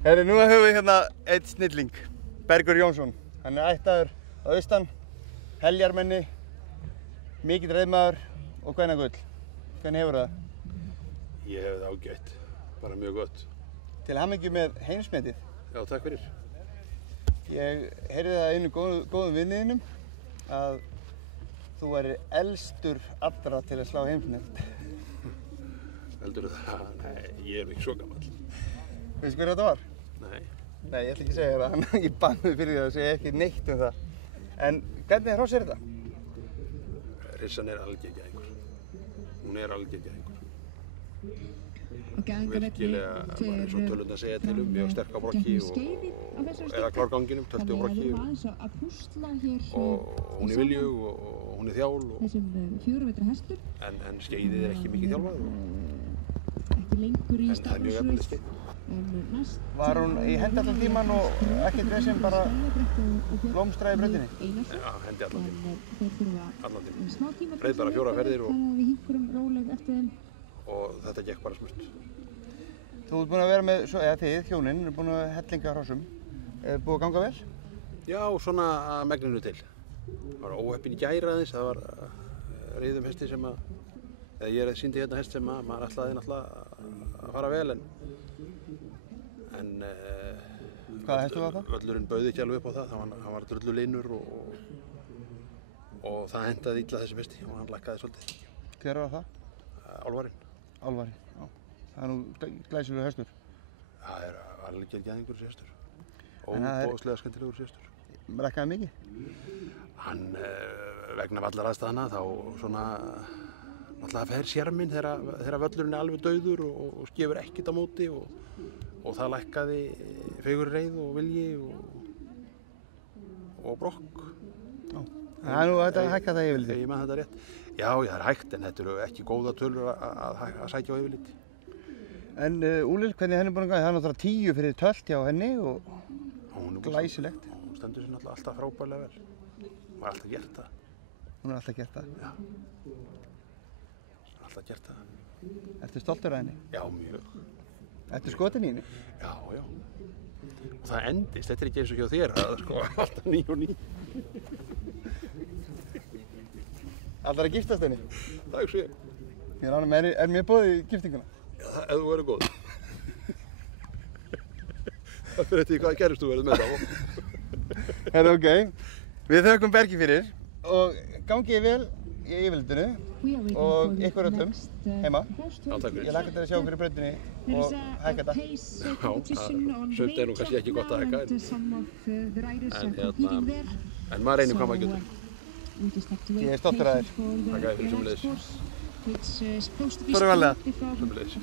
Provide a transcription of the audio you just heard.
Herri, nú höfum við hérna einn snilling, Bergur Jónsson. Hann ættaður að austan, heljarmenni, mikill reiðmaður og kvennagull. Hvernig hefur það? Ég hef það ágætt, bara mjög gott. Til hamingju með heimsmetið. Já, takk fyrir. Ég heyrði það einu góðum vinniðinum að þú væri elstur allra til að slá heimsmet. Heldurðu það? Nei, ég er ekki svo gamall. Veistu hver þetta var? Nei. Nei, ég ætla ekki að segja það. Ég bann mig fyrir því að segja ekki neitt um það. En hvernig hross er þetta? Rissan er algengæðingur. Hún er algengæðingur. Virkilega, bara eins og tölurnar segja til mjög sterk á brokki og eða klárganginum, tölti á brokki og hún er viljug og hún er þjál en skeiðið er ekki mikið þjálfað en það er mjög efnilegt skeið. Var hún í hendi allan tíman og ekkert vesen bara blómstraði í brautinni? Já, hendi allan tíman. Reið bara 4 ferðir og þetta gekk bara smurt. Þú ert búinn að vera með, eða þið, hjónin, er búin að hellinga hrossum. Er búið að ganga vel? Já, svona að megninu til. Það var óheppinn í gær aðeins, það var reiðum hesti sem að, eða ég sýndi hérna hest sem að maður ætlaði náttúrulega að fara vel en hvaða hestur var það? Völlurinn bauði ekki alveg upp á það, hann var drullulinur og það hendaði illa þessum hesti og hann lakkaði svolítið. Hver var það? Álfarinn. Álfarinn, já. Það er nú glæsilegur hestur. Það er alveg gæðingur þessi hestur. Óbóðslega skemmtilegur þessi hestur. Rekkaði mikið? Hann, vegna vallar aðstæðana, þá svona, náttúrulega fer sjarminn þegar völlurinn er alveg dauður og skefur ekkert á móti og það lækkaði fegurreið og vilji og brokk. Já. Það er nú hægt að hækka það yfirlit. Ég man þetta rétt. Já, það er hægt en þetta eru ekki góða tölur að sækja á yfirlit. En Úlil, hvernig henni búin að ganga? Það er náttúrulega 10 fyrir tölt hjá henni og glæsilegt. Hún stendur sér náttúrulega alltaf frábærlega vel. Hún har alltaf gert það. Hún har alltaf gert það? Já. Hún har alltaf gert það. Ertu stoltur af henni? Já, mjög. Ertu skotin í henni? Já, já. Og það endist, þetta er ekki eins og hjá þér, það er sko alltaf 9 og 9. Allar að giftast henni? Það hugsa ég. Ég er ánum, er mér boðið í giftinguna? Já, ef þú verður góð. Það fyrir eftir hvaða gerist þú verður með þá. Herra, ok. Við þökkum Bergi fyrir og gangið vel í yfirlitinu og ykkur öllum heima. Já, takk fyrir. Ég hlakka til að sjá okkur í brautinni og hækka þetta. Já, sumt er nú kannski ekki gott að hækka en maður reynir hvað maður getur. Ég er stoltur af þér. Takk að þér fyrir sömuleiðis. Förum varlega. Sömuleiðis.